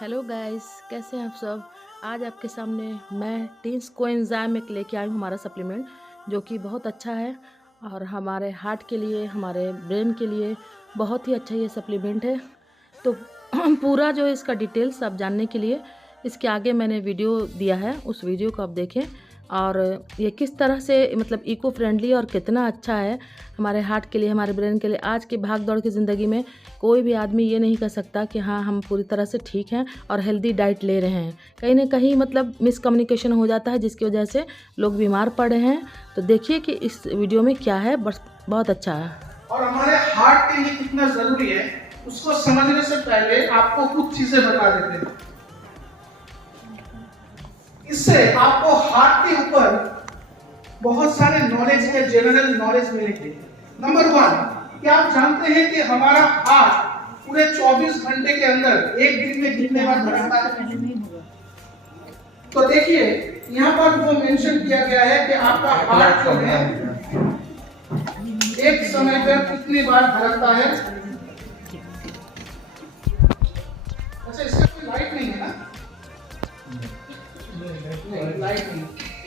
Hello guys, कैसे हैं आप सब। आज आपके सामने मैं टीन्स कोएंजाइम एक लेके आई हूँ, हमारा सप्लीमेंट जो कि बहुत अच्छा है और हमारे हार्ट के लिए, हमारे ब्रेन के लिए बहुत ही अच्छा ये सप्लीमेंट है। तो पूरा जो है इसका डिटेल्स आप जानने के लिए इसके आगे मैंने वीडियो दिया है, उस वीडियो को आप देखें और ये किस तरह से मतलब इको फ्रेंडली और कितना अच्छा है हमारे हार्ट के लिए, हमारे ब्रेन के लिए। आज की भाग दौड़ की ज़िंदगी में कोई भी आदमी ये नहीं कह सकता कि हाँ हम पूरी तरह से ठीक हैं और हेल्दी डाइट ले रहे हैं। कहीं ना कहीं मतलब मिसकम्युनिकेशन हो जाता है जिसकी वजह से लोग बीमार पड़ रहे हैं। तो देखिए कि इस वीडियो में क्या है, बस बहुत अच्छा है। और हमारे हार्ट के लिए कितना जरूरी है उसको समझने से पहले आपको कुछ चीजें बता देते हैं। इससे आपको हार्ट के ऊपर बहुत सारे नॉलेज है, जनरल नॉलेज मिलेगी। नंबर 1, क्या आप जानते हैं कि हमारा हार्ट पूरे 24 घंटे के अंदर एक दिन में कितने बार धड़कता है? तो देखिए यहाँ पर वो मेंशन किया गया है कि आपका हार्ट जो है एक समय पर कितनी बार धड़कता है। अच्छा, इसका कोई लाइट नहीं है ना? नहीं, लाइट नहीं।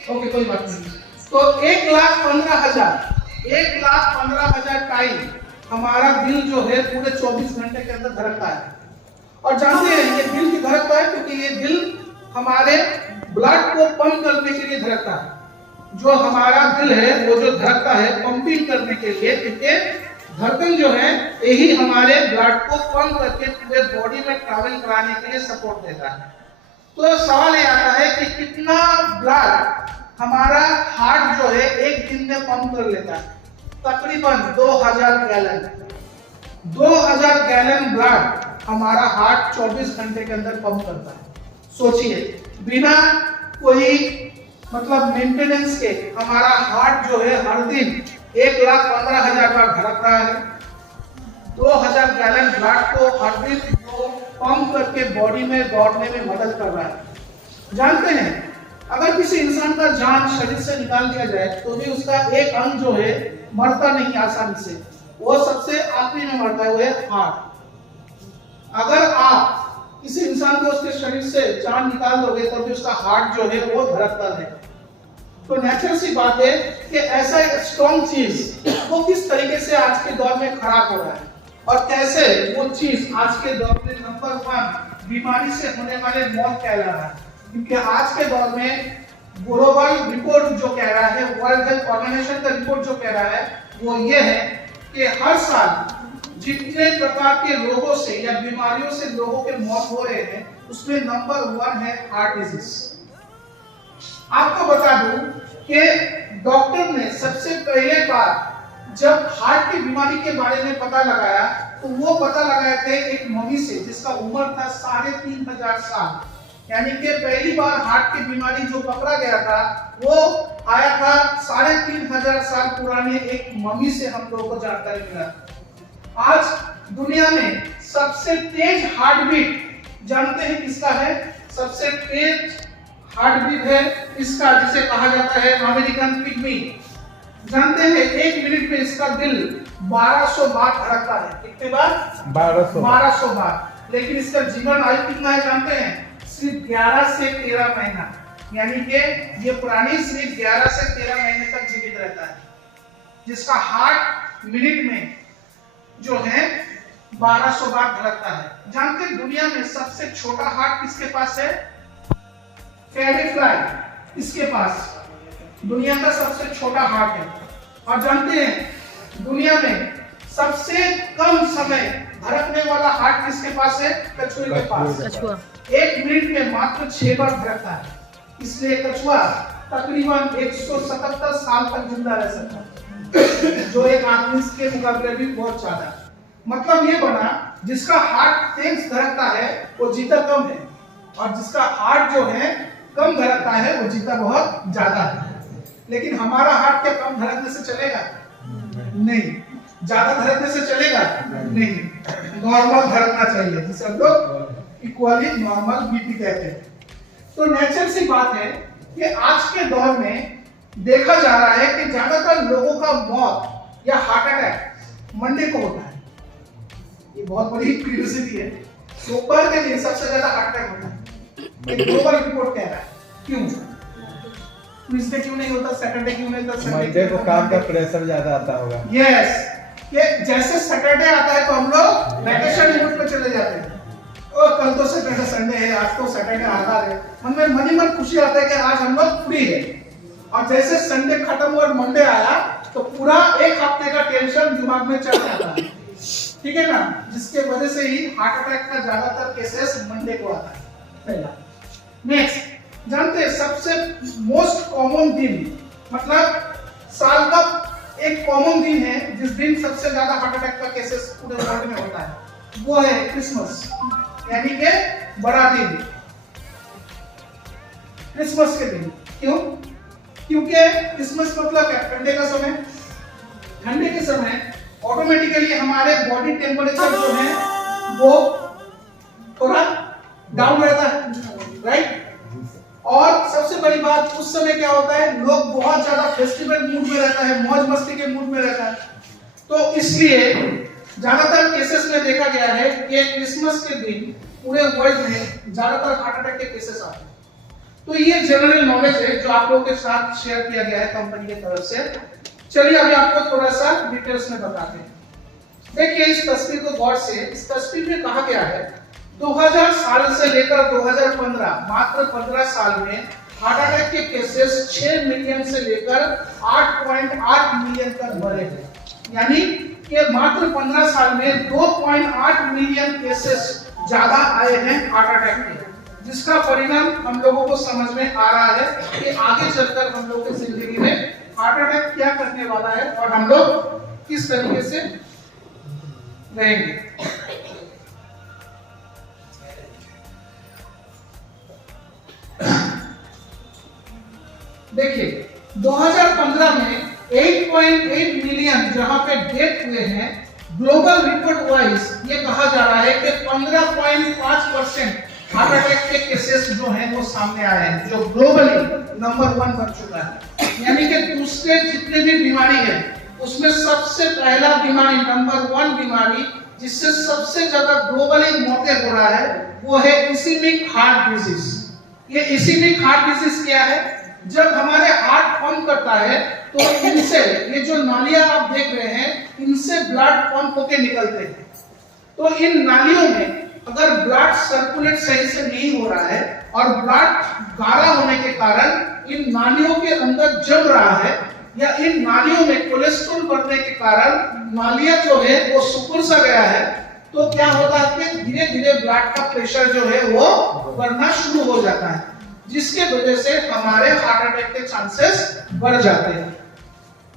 ओके, कोई बात नहीं। तो 1,15,000 टाइम हमारा दिल जो है पूरे 24 घंटे के अंदर धड़कता है। और जानते हैं ये दिल क्यों धड़कता है? क्योंकि ये दिल हमारे ब्लड को पंप करने के लिए धड़कता है। जो हमारा दिल है वो जो धड़कता है पंपिंग करने के लिए, क्योंकि धड़कन जो है यही हमारे ब्लड को पंप करके पूरे बॉडी में ट्रैवल कराने के लिए सपोर्ट देता है। तो सवाल ये आता है कि कितना ब्लड हमारा हार्ट जो है एक दिन में पंप कर लेता है? तकरीबन 2000 गैलन। 2000 गैलन ब्लड हमारा हार्ट 24 घंटे के अंदर पंप करता है। सोचिए, बिना कोई मतलब मेंटेनेंस के हमारा हार्ट जो है हर दिन 1,15,000 बार धड़क रहा है। 2000 गैलन ब्लड को हर दिन वो पंप करके बॉडी में दौड़ने में मदद कर रहा है। जानते हैं अगर किसी इंसान का जान शरीर से निकाल दिया जाए तो भी उसका एक अंग जो है मरता नहीं आसानी से, वो सबसे आखिरी में मरता है, वो है हार्ट। अगर आप किसी इंसान को उसके शरीर से जान निकाल दोगे तो भी उसका हार्ट जो है वो धड़कता है। तो नेचुरल सी बात है कि ऐसा एक स्ट्रॉन्ग चीज वो किस तरीके से आज के दौर में खराब हो रहा है और कैसे वो चीज आज के दौर में नंबर 1 बीमारी से होने वाले मौत कहला रहा है। क्योंकि आज के दौर में ग्लोबल रिपोर्ट जो कह रहा है, वर्ल्ड हेल्थ ऑर्गेनाइजेशन का रिपोर्ट जो कह रहा है वो ये है कि हर साल जितने प्रकार के रोगों से या बीमारियों से लोगों के मौत हो रहे हैं उसमें नंबर 1 है हार्ट डिजीज। आपको बता दूं कि डॉक्टर ने सबसे पहले बार जब हार्ट की बीमारी के बारे में पता लगाया तो वो पता लगाए थे एक मम्मी से जिसका उम्र था 3,500 साल। यानी कि पहली बार हार्ट की बीमारी जो पकड़ा गया था वो आया था 3,500 साल पुराने एक मम्मी से हम लोगों को जानकारी मिला। आज दुनिया में सबसे तेज हार्ट बीट जानते हैं किसका है? सबसे तेज हार्ट बीट है इसका, जिसे कहा जाता है अमेरिकन पिग्मी। जानते हैं 1 मिनट में इसका दिल 1200 बार धड़कता है। कितने बार? 1200 बार। लेकिन इसका जीवन आयु कितना है जानते हैं? सिर्फ 11 से 13 महीना। यानी कि ये प्राणी सिर्फ 11 से 13 महीने तक जीवित रहता है, जिसका हार्ट मिनट में जो है 1200 बार धड़कता है। जानते हैं दुनिया में सबसे छोटा हार्ट किसके पास है? फेरी फ्लाई, इसके पास दुनिया का सबसे छोटा हार्ट है। और जानते हैं दुनिया में सबसे कम समय धड़कने वाला हार्ट किसके पास है? कछुए के पास। कछुआ 1 मिनट में मात्र 6 बार धड़कता है। इसलिए कछुआ तकरीबन 177 साल तक जिंदा रह सकता है, जो एक आदमी के मुकाबले भी बहुत ज्यादा। मतलब ये बना जिसका हार्ट तेज धड़कता है वो जीता कम है और जिसका हार्ट जो है कम धड़कता है वो जीता बहुत ज्यादा है। लेकिन हमारा हार्ट क्या कम धड़कने से चलेगा? नहीं। ज्यादा धड़कने से चलेगा? नहीं। नॉर्मल धड़कना चाहिए, जिसे हम लोग इक्वली नॉर्मल बीपी कहते हैं। तो नेचुरल सी बात है कि आज के दौर में देखा जा रहा है कि ज्यादातर लोगों का मौत या हार्ट अटैक मंडे को होता है। ये बहुत बड़ी क्यूरियोसिटी है। सोमवार के दिन सबसे ज्यादा हार्ट अटैक ये ग्लोबल रिपोर्ट कह रहा है। क्यों? ट्यूसडे क्यों नहीं होता, सैटरडे क्यों नहीं होता, मंडे को काम का प्रेशर ज्यादा आता होगा। यस, ये जैसे सैटरडे आता है तो हम लोग वैकेशन मोड पे चले जाते हैं। और कल तो सैटरडे संडे है, आज तो सैटरडे आ रहा है, मन में मन ही मन खुशी आता है कि आज हम लोग फ्री है। और जैसे संडे खत्म हुआ और मंडे आया तो पूरा एक हफ्ते का टेंशन दिमाग में चढ़ जाता है, ठीक है ना, जिसके वजह से ही हार्ट अटैक का ज्यादातर केसेस मंडे को आता है। पहला। नेक्स्ट, जानते हैं सबसे मोस्ट कॉमन दिन, मतलब साल का एक कॉमन दिन है जिस दिन सबसे ज्यादा हार्ट अटैक का केसेस पूरे वर्ल्ड में होता है, वो है क्रिसमस, यानी कि बड़ा दिन, क्रिसमस के दिन। क्यों? क्योंकि क्रिसमस मतलब क्या, ठंडे का समय, ठंडे के समय ऑटोमेटिकली हमारे बॉडी टेम्परेचर जो है वो थोड़ा डाउन रहता है, राइट। और सबसे बड़ी बात, उस समय क्या होता है, लोग बहुत ज्यादा फेस्टिवल मूड में रहता है, मौज मस्ती के मूड में रहता है। तो इसलिए ज्यादातर केसेस में देखा गया है कि क्रिसमस के दिन पूरे वर्ल्ड में ज्यादातर हार्ट अटैक के केसेस आते हैं। तो ये जनरल नॉलेज है जो आप लोगों के साथ शेयर किया गया है कंपनी की तरफ से। चलिए अभी आपको थोड़ा सा डिटेल्स में बताते हैं। देखिए इस तस्वीर को गौर से, इस तस्वीर में कहा गया है 2000 साल से लेकर 2015, मात्र 15 साल में हार्ट अटैक के केसेस 6 मिलियन से लेकर 8.8 मिलियन तक बढ़े हैं। यानी कि मात्र 15 साल में 2.8 मिलियन केसेस ज्यादा आए हैं हार्ट अटैक के, जिसका परिणाम हम लोगों को समझ में आ रहा है कि आगे चलकर हम लोग की जिंदगी में हार्ट अटैक क्या करने वाला है और हम लोग किस तरीके से रहेंगे। देखिए 2015 में 8.8 मिलियन जहां पे डेथ हुए हैं, ग्लोबल रिपोर्ट वाइज ये कहा जा रहा है कि 15.5% हार्ट अटैक के केसेस जो हैं वो सामने आए हैं, जो ग्लोबली नंबर 1 बन चुका है। यानी कि दूसरे जितने भी बीमारी है उसमें सबसे पहला बीमारी, नंबर 1 बीमारी जिससे सबसे ज्यादा ग्लोबली मौतें हो रहा है वो है इस्केमिक हार्ट डिजीज। ये इस्केमिक हार्ट डिजीज क्या है? जब हमारे हार्ट पंप करता है तो इनसे, ये जो नालियां आप देख रहे हैं, इनसे ब्लड पंप होके निकलते हैं। तो इन नालियों में अगर ब्लड सर्कुलेट सही से नहीं हो रहा है और ब्लड गाढ़ा होने के कारण इन नालियों के अंदर जम रहा है, या इन नालियों में कोलेस्ट्रॉल बढ़ने के कारण नालियां जो है वो सिकुड़ सा गया है, तो क्या होता है कि धीरे धीरे ब्लड का प्रेशर जो है वो बढ़ना शुरू हो जाता है, जिसके वजह से हमारे हार्ट अटैक के चांसेस बढ़ जाते हैं।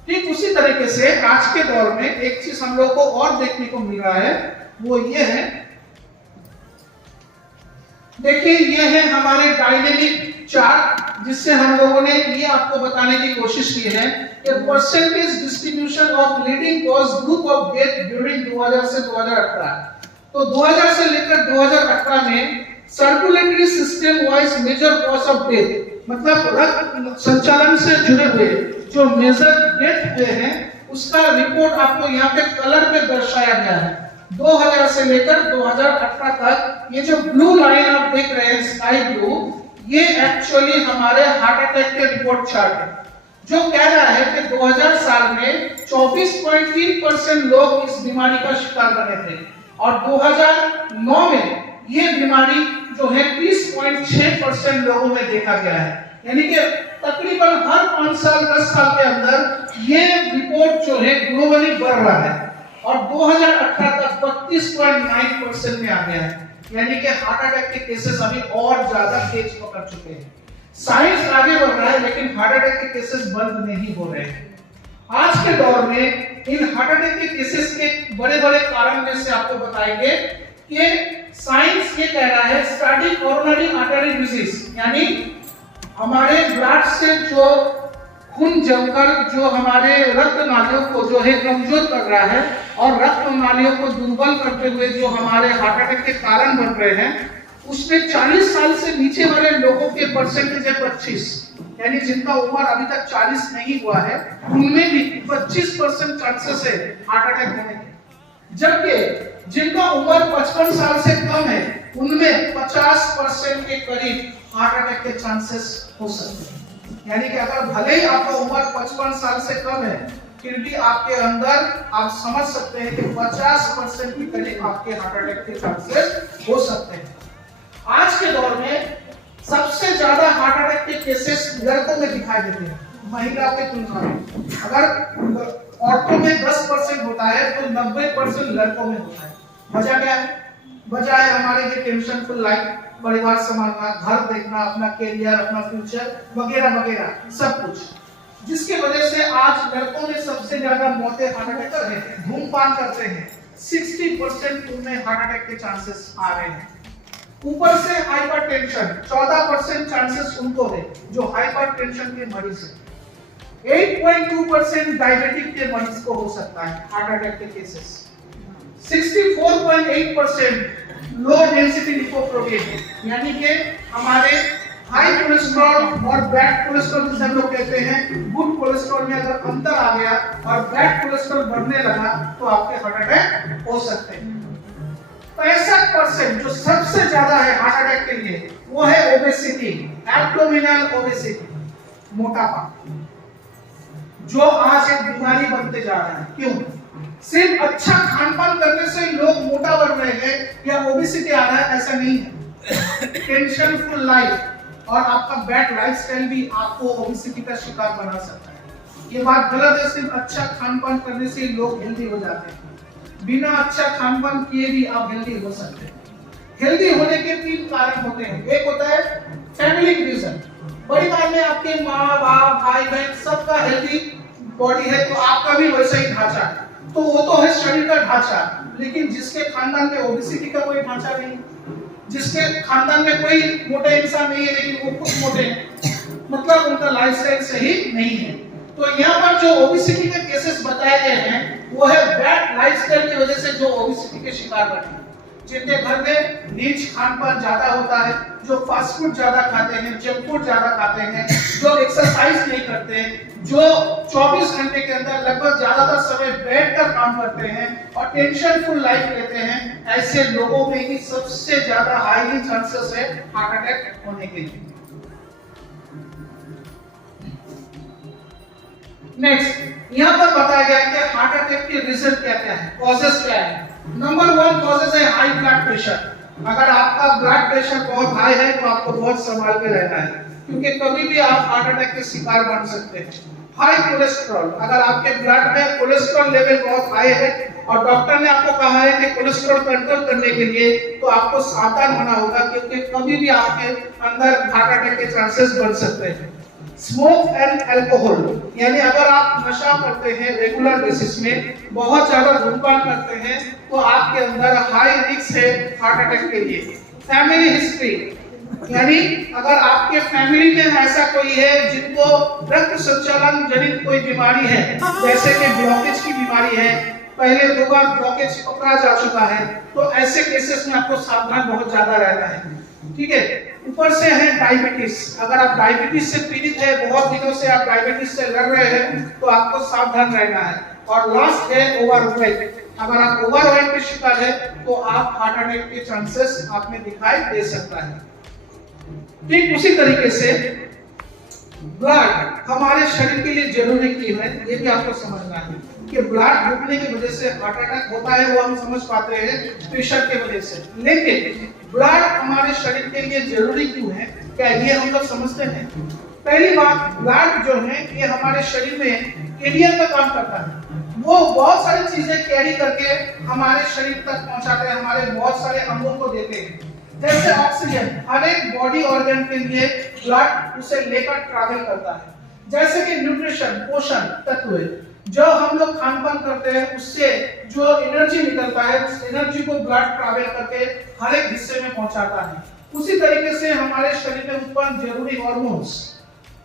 ठीक उसी तरीके से आज के दौर में एक चीज हम लोग को और देखने को मिल रहा है, वो ये है, देखिए ये है हमारे डायनेमिक चार्ट, जिससे हम लोगों ने ये आपको बताने की कोशिश की है कि percentage distribution of leading cause group of death during 2000 से 2018। तो 2000 से लेकर 2018 में circulatory system wise major cause of death, मतलब रक्त संचालन से जुड़े हुए जो मेजर डेथ हुए हैं उसका रिपोर्ट आपको यहाँ पे कलर में दर्शाया गया है। 2000 से लेकर 2018 तक ये जो ब्लू लाइन आप देख रहे हैं, स्काई ब्लू, ये एक्चुअली हमारे हार्ट अटैक के रिपोर्ट चार्ट है, जो कह रहा है कि 2000 साल में 24.3% लोग इस बीमारी का शिकार बने थे और 2009 में ये बीमारी जो है 30.6% लोगों में देखा गया है। यानी कि तकरीबन हर 5 साल 10 साल के अंदर ये रिपोर्ट जो है ग्लोबली बढ़ रहा है और 2018 तक 32.9% में आ गया है। यानी कि हार्ट अटैक के केसेस अभी और ज्यादा तेज पकड़ चुके हैं। साइंस आगे बढ़ रहा है लेकिन हार्ट अटैक के केसेस बंद नहीं हो रहे हैं। आज के दौर में इन हार्ट अटैक के केसेस के बड़े बड़े कारण में से आपको बताएंगे कि साइंस ये कह रहा है स्टार्टिंग कोरोनरी आर्टरी डिजीज, यानी हमारे ब्लड से जो खून जमकर जो हमारे रक्त नालियों को जो है कमजोर कर रहा है और रक्त नालियों को दुर्बल करते हुए जो हमारे हार्ट अटैक के कारण बन रहे हैं, उसमें 40 साल से नीचे वाले लोगों के परसेंटेज है 25, यानी जिनका उम्र अभी तक 40 नहीं हुआ है उनमें भी 25% चांसेस है हार्ट अटैक होने के, जबकि जिनका उम्र 55 साल से कम है उनमें 50% के करीब हार्ट अटैक के चांसेस हो सकते हैं। यानी कि अगर भले ही आपका उम्र 55 साल से कम है, फिर भी आपके अंदर आप समझ सकते हैं कि 50% के करीब आपके हार्ट अटैक के चांसेस हो सकते हैं। आज के दौर में सबसे ज्यादा हार्ट अटैक के केसेस लड़कों में दिखाई देते हैं, महिलाओं के तुलना में। अगर औरतों में 10% होता है तो 90% लड़कों में होता है। वजह क्या है? वजह है हमारे ये टेंशन फुल लाइफ, परिवार संभालना, घर देखना, अपना कैरियर, अपना फ्यूचर वगैरह वगैरह सब कुछ, जिसकी वजह से आज लड़कों में सबसे ज्यादा मौतें हार्ट अटैक करते हैं। धूमपान करते हैं, 60% उनमें हार्ट अटैक के चांसेस आ रहे हैं। ऊपर से हाइपरटेंशन, 14% चांसेस उनको है जो हाइपरटेंशन के मरीज है। 8.2% डायबिटिक के मरीज को हो सकता है हार्ट अटैक के केसेस। 64.8% लो डेंसिटी लिपोप्रोटीन, यानी कि हमारे हाई कोलेस्ट्रॉल और बैड कोलेस्ट्रॉल जिसे हम लोग कहते हैं, गुड कोलेस्ट्रॉल में अगर अंतर आ गया और बैड कोलेस्ट्रॉल बढ़ने लगा तो आपके हार्ट अटैक हो सकते हैं। 65% जो सबसे ज्यादा है हार्ट अटैक के लिए वो है ओबेसिटी, एब्डोमिनल ओबेसिटी, मोटापा, जो आज एक बीमारी बनते जा रहा है। क्यों? सिर्फ अच्छा खान-पान करने से लोग मोटा बन रहे हैं या ओबेसिटी आ रहा है, ऐसा नहीं है। टेंशन फुल लाइफ और आपका बैड लाइफस्टाइल भी आपको ओबेसिटी का शिकार बना सकता है। ये बात गलत है, सिर्फ अच्छा खान-पान करने से लोग हेल्दी हो जाते हैं। बिना अच्छा खान-पान किए भी आप हेल्दी हो सकते हैं। हेल्दी होने के 3 कारण होते हैं। एक होता है फैमिली रीजन, परिवार में आपके माँ बाप भाई बहन सबका हेल्दी बॉडी है तो आपका भी वैसा ही ढांचा है, तो वो तो है शरीर का ढांचा। लेकिन जिसके खानदान में ओबेसिटी का कोई ढांचा नहीं, जिसके खानदान में कोई मोटे इंसान नहीं है लेकिन वो खुद मोटे हैं, मतलब उनका लाइफस्टाइल सही नहीं है। तो यहाँ पर जो ओबेसिटी के केसेस बताए गए हैं वो है बैड लाइफस्टाइल की वजह से जो ओबेसिटी के शिकार बने, जिनके घर में नीच खान-पान ज्यादा होता है, जो फास्ट फूड ज्यादा खाते हैं, जंक फूड ज्यादा खाते हैं, जो एक्सरसाइज नहीं करते हैं, जो 24 घंटे के अंदर लगभग ज्यादातर समय बैठकर काम करते हैं और टेंशन फुल लाइफ लेते हैं, ऐसे लोगों में ही सबसे ज्यादा हाईली चांसेस है हार्ट अटैक होने के लिए। नेक्स्ट, यहाँ पर बताया गया कि हार्ट अटैक के रीजन क्या क्या है, कॉजेस क्या है। नंबर 1 कॉजेस है हाई ब्लड प्रेशर। अगर आपका ब्लड प्रेशर बहुत हाई है तो आपको बहुत संभाल के रहना है, क्योंकि कभी भी आप हार्ट अटैक के शिकार बन सकते हैं। हाई कोलेस्ट्रॉल, अगर आपके ब्लड में कोलेस्ट्रॉल लेवल बहुत हाई है और डॉक्टर ने आपको कहा है कि कोलेस्ट्रॉल कंट्रोल करने के लिए, तो आपको सावधान होना होगा, क्योंकि कभी भी आपके अंदर हार्ट अटैक के चांसेस बढ़ सकते हैं। स्मोक एंड अल्कोहल, यानी अगर आप नशा करते हैं रेगुलर बेसिस में, बहुत ज्यादा धूम्रपान करते हैं, तो आपके अंदर हाई रिस्क है हार्ट अटैक के लिए। फैमिली हिस्ट्री, यानी अगर आपके फैमिली में ऐसा कोई है जिनको रक्त संचालन जनित कोई बीमारी है, जैसे कि ब्लॉकेज की बीमारी है, पहले 2 बार ब्लॉकेज पकड़ा जा चुका है, तो ऐसे केसेस में आपको सावधान बहुत ज्यादा रहना है। ठीक है। ऊपर से है डायबिटीज, अगर आप डायबिटीज से पीड़ित है, बहुत दिनों से आप डायबिटीज से लड़ रहे हैं, तो आपको सावधान रहना है। और लास्ट है ओवरवेट, अगर आप ओवरवेट के शिकार है तो आप हार्ट अटैक के चांसेस आप में दिखाई दे सकता है। ठीक उसी तरीके से ब्लड हमारे शरीर के लिए जरूरी क्यों है, ये भी आपको समझना है कि ब्लड रुकने की वजह से हार्ट अटैक होता है, वो हम समझ पाते हैं प्रेशर की वजह से। लेकिन ब्लड हमारे शरीर के लिए जरूरी क्यों है, क्या ये हम लोग समझते हैं? पहली बात, ब्लड जो है ये हमारे शरीर में कैरियर का काम करता है। वो बहुत सारी चीजें कैरी करके हमारे शरीर तक पहुंचाते हैं, हमारे बहुत सारे अंगों को देते हैं। जैसे ऑक्सीजन हर एक बॉडी ऑर्गन के लिए ब्लड उसे लेकर ट्रैवल करता है। जैसे कि न्यूट्रिशन, पोषण तत्व, जो हम लोग खान-पान करते हैं उससे जो एनर्जी निकलता है, उस एनर्जी को ब्लड ट्रैवल करके हर एक हिस्से में पहुंचाता है। उसी तरीके से हमारे शरीर में उत्पन्न जरूरी हार्मोन्स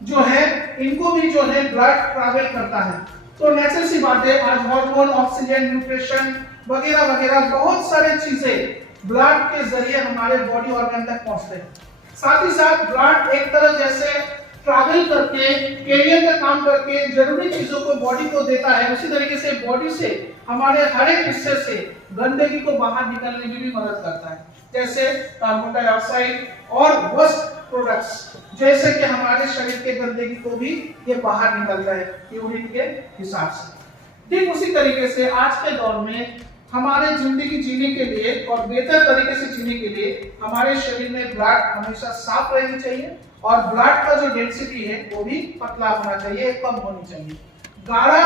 जो है, इनको भी जो है ब्लड ट्रैवल करता है। तो नेचुरल सी बात है, आज हार्मोन, ऑक्सीजन, न्यूट्रिशन वगैरह वगैरह बहुत सारी चीजें ब्लड के जरिए हमारे बॉडी ऑर्गन तक पहुंचते हैं। साथ ही साथ ब्लड एक तरह जैसे ट्रैवल करके कैरियर का काम करके जरूरी चीजों को बॉडी को देता है, उसी तरीके से बॉडी से हमारे हर एक हिस्से से गंदगी को बाहर निकलने में भी मदद करता है। जैसे कार्बन डाइऑक्साइड और वेस्ट प्रोडक्ट्स, जैसे कि हमारे शरीर के गंदगी को भी ये बाहर निकलता है यूरिन के हिसाब से। ठीक उसी तरीके से आज के दौर में हमारे जिंदगी जीने के लिए और बेहतर तरीके से जीने के लिए हमारे शरीर में ब्लड हमेशा साफ रहनी चाहिए और ब्लड का जो डेंसिटी है वो भी पतला होना चाहिए, कम होनी चाहिए। गाढ़ा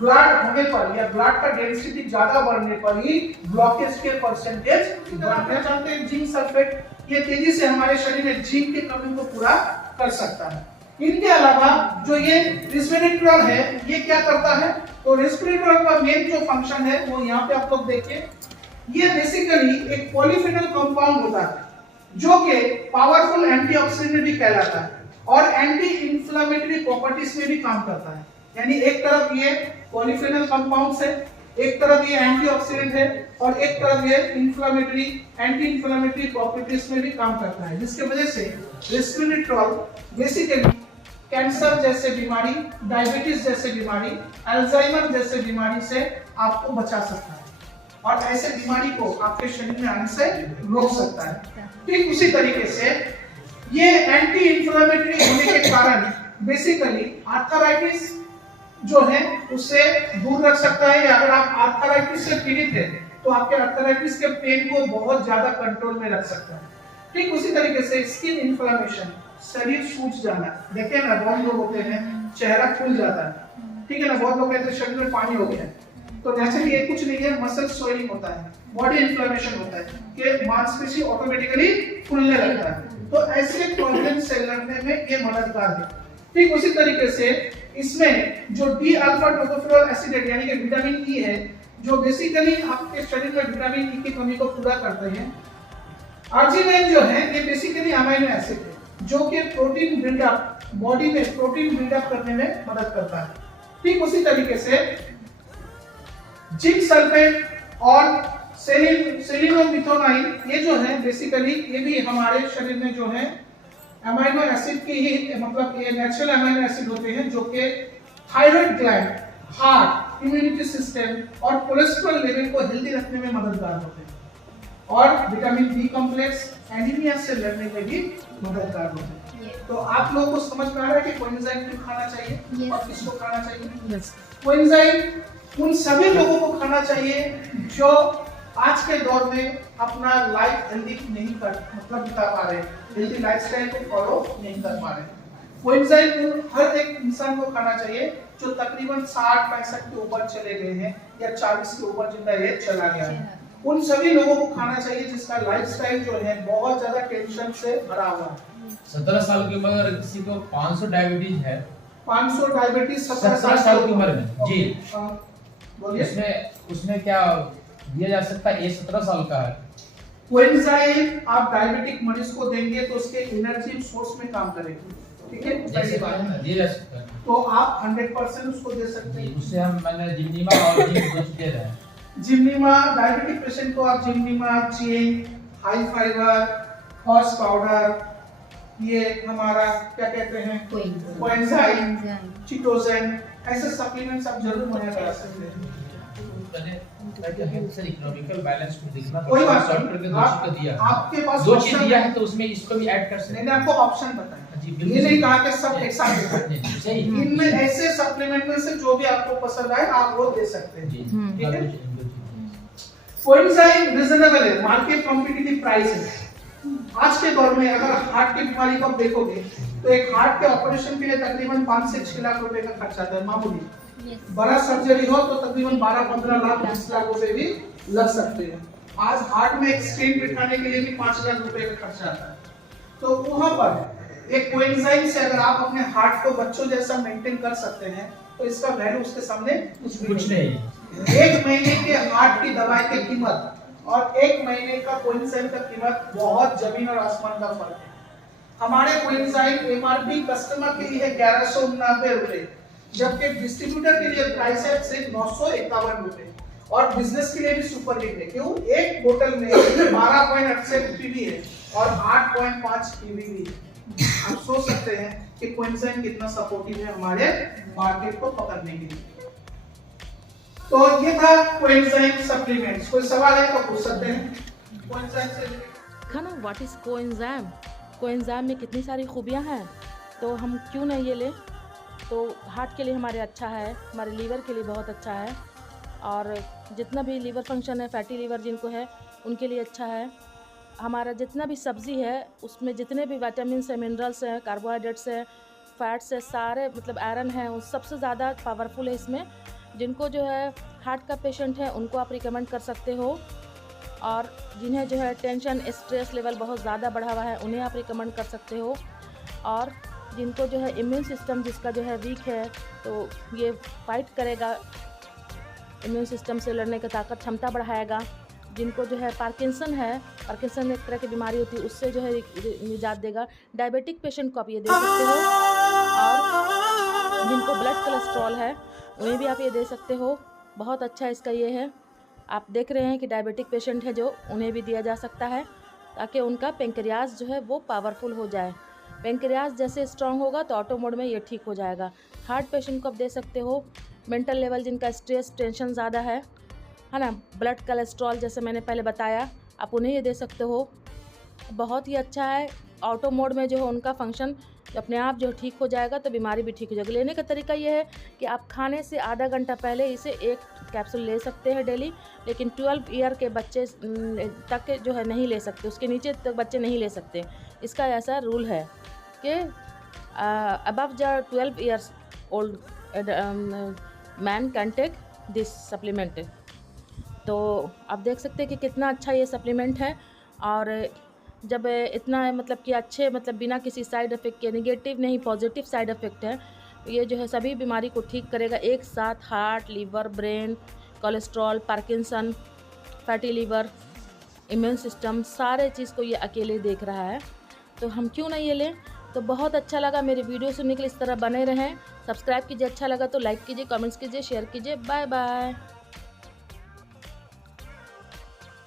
ब्लड होने पर या ब्लड का डेंसिटी ज्यादा बढ़ने पर ही ब्लॉकेज के परसेंटेज बढ़ने जानते हैं। जिंक सल्फेट ये तेजी से हमारे शरीर में जिंक की कमी को पूरा कर सकता है। इनके अलावा जो ये रेस्वेरेट्रॉल है ये क्या करता है, तो रेस्वेरेट्रॉल का मेन जो फंक्शन है वो यहाँ पे आप लोग देखिए, ये बेसिकली एक पॉलीफेनॉल कंपाउंड होता है जो कि पावरफुल एंटीऑक्सीडेंट भी कहलाता है और एंटी इंफ्लेमेटरी प्रॉपर्टीज में भी काम करता है। यानी एक तरफ ये पॉलीफेनॉल कंपाउंड्स है, एक तरफ ये एंटीऑक्सीडेंट है और एक तरफ ये एंटी इंफ्लेमेटरी प्रॉपर्टीज में भी काम करता है, जिसके वजह से रेस्वेरेट्रॉल बेसिकली कैंसर जैसे बीमारी, डायबिटीज जैसे बीमारी, अल्जाइमर जैसे बीमारी से आपको बचा सकता है और ऐसे बीमारी को आपके शरीर में आने से रोक सकता है। ठीक उसी तरीके से ये एंटी इंफ्लेमेटरी होने के कारण बेसिकली आर्थराइटिस जो है उससे दूर रख सकता है। अगर आप आर्थराइटिस से पीड़ित हैं तो आपके आर्थराइटिस के पेन को बहुत ज्यादा कंट्रोल में रख सकता है। ठीक उसी तरीके से स्किन इन्फ्लेमेशन, शरीर सूज जाना, देखिए ना बहुत लोग होते हैं चेहरा फूल जाता है, ठीक है ना, बहुत लोग कहते हैं शरीर में पानी हो गया है, तो नेचुरली ये कुछ नहीं है, मसल स्वेलिंग होता है, बॉडी इन्फ्लेमेशन होता है कि मांसपेशी ऑटोमेटिकली फूलने लगता है। तो ऐसे प्रॉब्लम से लड़ने में ये मददगार है। ठीक उसी तरीके से इसमें जो डी अल्फा टोकोफेरॉल एसिडेट यानी कि विटामिन ई है जो बेसिकली आपके शरीर में विटामिन ई की कमी को पूरा करते हैं। आर्जिनिन जो है ये बेसिकली अमीनो एसिड है जो कि प्रोटीन बिल्डअप, बॉडी में प्रोटीन बिल्डअप करने में मदद करता है। ठीक उसी तरीके से जिंक सल्फेट और सेलिनोमिथोनाइन ये जो है बेसिकली ये भी हमारे शरीर में जो है अमीनो एसिड की ही मतलब ये नेचुरल अमीनो एसिड होते हैं जो कि thyroid gland, heart, immunity system और कोलेस्ट्रॉल लेवल को हेल्दी रखने में मददगार होते हैं और विटामिन बी कॉम्प्लेक्स एनीमिया से लड़ने में भी मददगार होते हैं। तो आप लोगों को समझ में आ रहा है कि कोएंजाइम क्यों खाना चाहिए और किसको खाना चाहिए। कोएंजाइम उन सभी लोगों को खाना चाहिए जो आज के दौर में अपना लाइफ हेल्दी नहीं कर मतलब बिता पा रहे, हेल्दी लाइफस्टाइल को फॉलो नहीं कर पा रहे। कोएंजाइम हर एक इंसान को खाना चाहिए जो तकरीबन 60-65 के ऊपर चले गए हैं या 40 के ऊपर जितना एज चला गया है, उन सभी लोगों को खाना चाहिए जिसका लाइफस्टाइल जो है बहुत ज्यादा टेंशन से भरा हुआ है। 17 साल की उम्र अगर किसी को 500 डायबिटीज है, 500 डायबिटीज 17 साल की उम्र में जी, बोलिए उसमें क्या दिया जा सकता है? ये 17 साल का है। कोएंजाइम आप डायबिटिक मरीज को देंगे तो उसके एनर्जी सोर्स में काम करेगी, ठीक है, पहली बात दिया जा सकता है तो आप 100% उसको दे सकते हैं। उससे हम मैंने जिम्नीमा और जिंक कुछ दे रहे हैं। जिम्नीमा डायबिटिक पेशेंट को आप जिम्नीमा, जिंक, हाई फाइबर, हॉर्स पाउडर, ये हमारा क्या कहते हैं कोएंजाइम, चिटोजेन, ऐसे सप्लीमेंट्स आप जरूर मुहैया करा सकते हैं। इकोनॉमिकल बैलेंस में देखना कोई बात डॉक्टर के नहीं, दोस्त का दिया आपके पास दो चीज दिया है तो उसमें इसको भी ऐड कर सकते हैं। मैंने आपको ऑप्शन बताया, जी ये नहीं कहा कि सब एक साथ दें। सही, इनमें ऐसे सप्लीमेंट में से जो भी आपको पसंद आए आप वो दे सकते हैं, ठीक है। कोएंजाइम रिजनेबल है, मार्केट कॉम्पिटिटिव प्राइस है। आज के दौर में अगर हार्ट की बीमारी को आप देखोगे तो एक हार्ट के ऑपरेशन के लिए तकरीबन 5 से 6 लाख रुपए का खर्च आता है मामूली। बड़ा सर्जरी हो तो तकरीबन 12-15 लाख 20 लाख रुपए भी लग सकते हैं। आज हार्ट में एक स्टेंट बिठाने के लिए भी 5 लाख रुपए का खर्चा आता है। तो वहां पर एक कोएंजाइम से अगर आप अपने हार्ट को बच्चों जैसा मेंटेन कर सकते हैं तो इसका वैल्यू उसके सामने कुछ नहीं। एक महीने के हार्ट की दवाई की कीमत और एक महीने का कोएंजाइम का कीमत बहुत जमीन और आसमान का फर्क है। हमारे कोएंजाइम एमआरपी कस्टमर के लिए 1189 रुपए, जबकि डिस्ट्रीब्यूटर के लिए प्राइस है सिर्फ 951 रुपए और बिजनेस के लिए भी सुपर हिट है। क्यों? एक बोतल में 12.86 पीवी है और 8.5 पीवी भी है। आप सोच सकते हैं कि कोएंजाइम कितना सपोर्टिव है हमारे मार्केट को पकड़ने के लिए। तो ये था कोएंजाइम सप्लीमेंट्स। कोई सवाल है तो पूछ सकते हैं कोएंजाइम से। देखा ना व्हाट इज़ कोएंजाइम। कोएंजाइम में कितनी सारी खूबियाँ हैं, तो हम क्यों नहीं ये लें। तो हार्ट के लिए हमारे अच्छा है, हमारे लीवर के लिए बहुत अच्छा है, और जितना भी लीवर फंक्शन है, फैटी लीवर जिनको है उनके लिए अच्छा है। हमारा जितना भी सब्ज़ी है उसमें जितने भी विटामिन्स हैं, मिनरल्स हैं, कार्बोहाइड्रेट्स हैं, फैट्स है, सारे मतलब आयरन है, उन सबसे ज़्यादा पावरफुल है इसमें। जिनको जो है हार्ट का पेशेंट है उनको आप रिकमेंड कर सकते हो, और जिन्हें जो है टेंशन स्ट्रेस लेवल बहुत ज़्यादा बढ़ा हुआ है उन्हें आप रिकमेंड कर सकते हो, और जिनको जो है इम्यून सिस्टम जिसका जो है वीक है तो ये फाइट करेगा, इम्यून सिस्टम से लड़ने की ताकत क्षमता बढ़ाएगा। जिनको जो है पार्किंसन है, पार्किंसन एक तरह की बीमारी होती है, उससे जो है निजात देगा। डायबिटिक पेशेंट को आप ये दे सकते हो, और जिनको ब्लड कोलेस्ट्रॉल है उन्हें भी आप ये दे सकते हो। बहुत अच्छा इसका ये है, आप देख रहे हैं कि डायबिटिक पेशेंट है जो, उन्हें भी दिया जा सकता है ताकि उनका पेंक्रियाज जो है वो पावरफुल हो जाए। पेंक्रियाज जैसे स्ट्रांग होगा तो ऑटो मोड में ये ठीक हो जाएगा। हार्ट पेशेंट को आप दे सकते हो। मेंटल लेवल जिनका स्ट्रेस टेंशन ज़्यादा है ना, ब्लड कोलेस्ट्रॉल जैसे मैंने पहले बताया, आप उन्हें ये दे सकते हो। बहुत ही अच्छा है। ऑटो मोड में जो है उनका फंक्शन अपने आप जो ठीक हो जाएगा तो बीमारी भी ठीक हो जाएगी। लेने का तरीका ये है कि आप खाने से आधा घंटा पहले इसे एक कैप्सूल ले सकते हैं डेली, लेकिन 12 ईयर के बच्चे तक जो है नहीं ले सकते, उसके नीचे तक बच्चे नहीं ले सकते। इसका ऐसा रूल है कि above the 12 years old man can take this supplement. तो आप देख सकते हैं कि कितना अच्छा ये सप्लीमेंट है, और जब इतना मतलब कि अच्छे मतलब बिना किसी साइड इफ़ेक्ट के, नेगेटिव नहीं पॉजिटिव साइड इफ़ेक्ट है, ये जो है सभी बीमारी को ठीक करेगा एक साथ। Heart, liver, brain, cholesterol, Parkinson, fatty liver, immune system, सारे चीज़ को ये अकेले देख रहा है, तो हम क्यों नहीं ये लें। तो बहुत अच्छा लगा मेरी वीडियो सुनने के लिए, इस तरह बने रहें। सब्सक्राइब कीजिए, अच्छा लगा तो लाइक कीजिए, कमेंट्स कीजिए, शेयर कीजिए। Bye bye.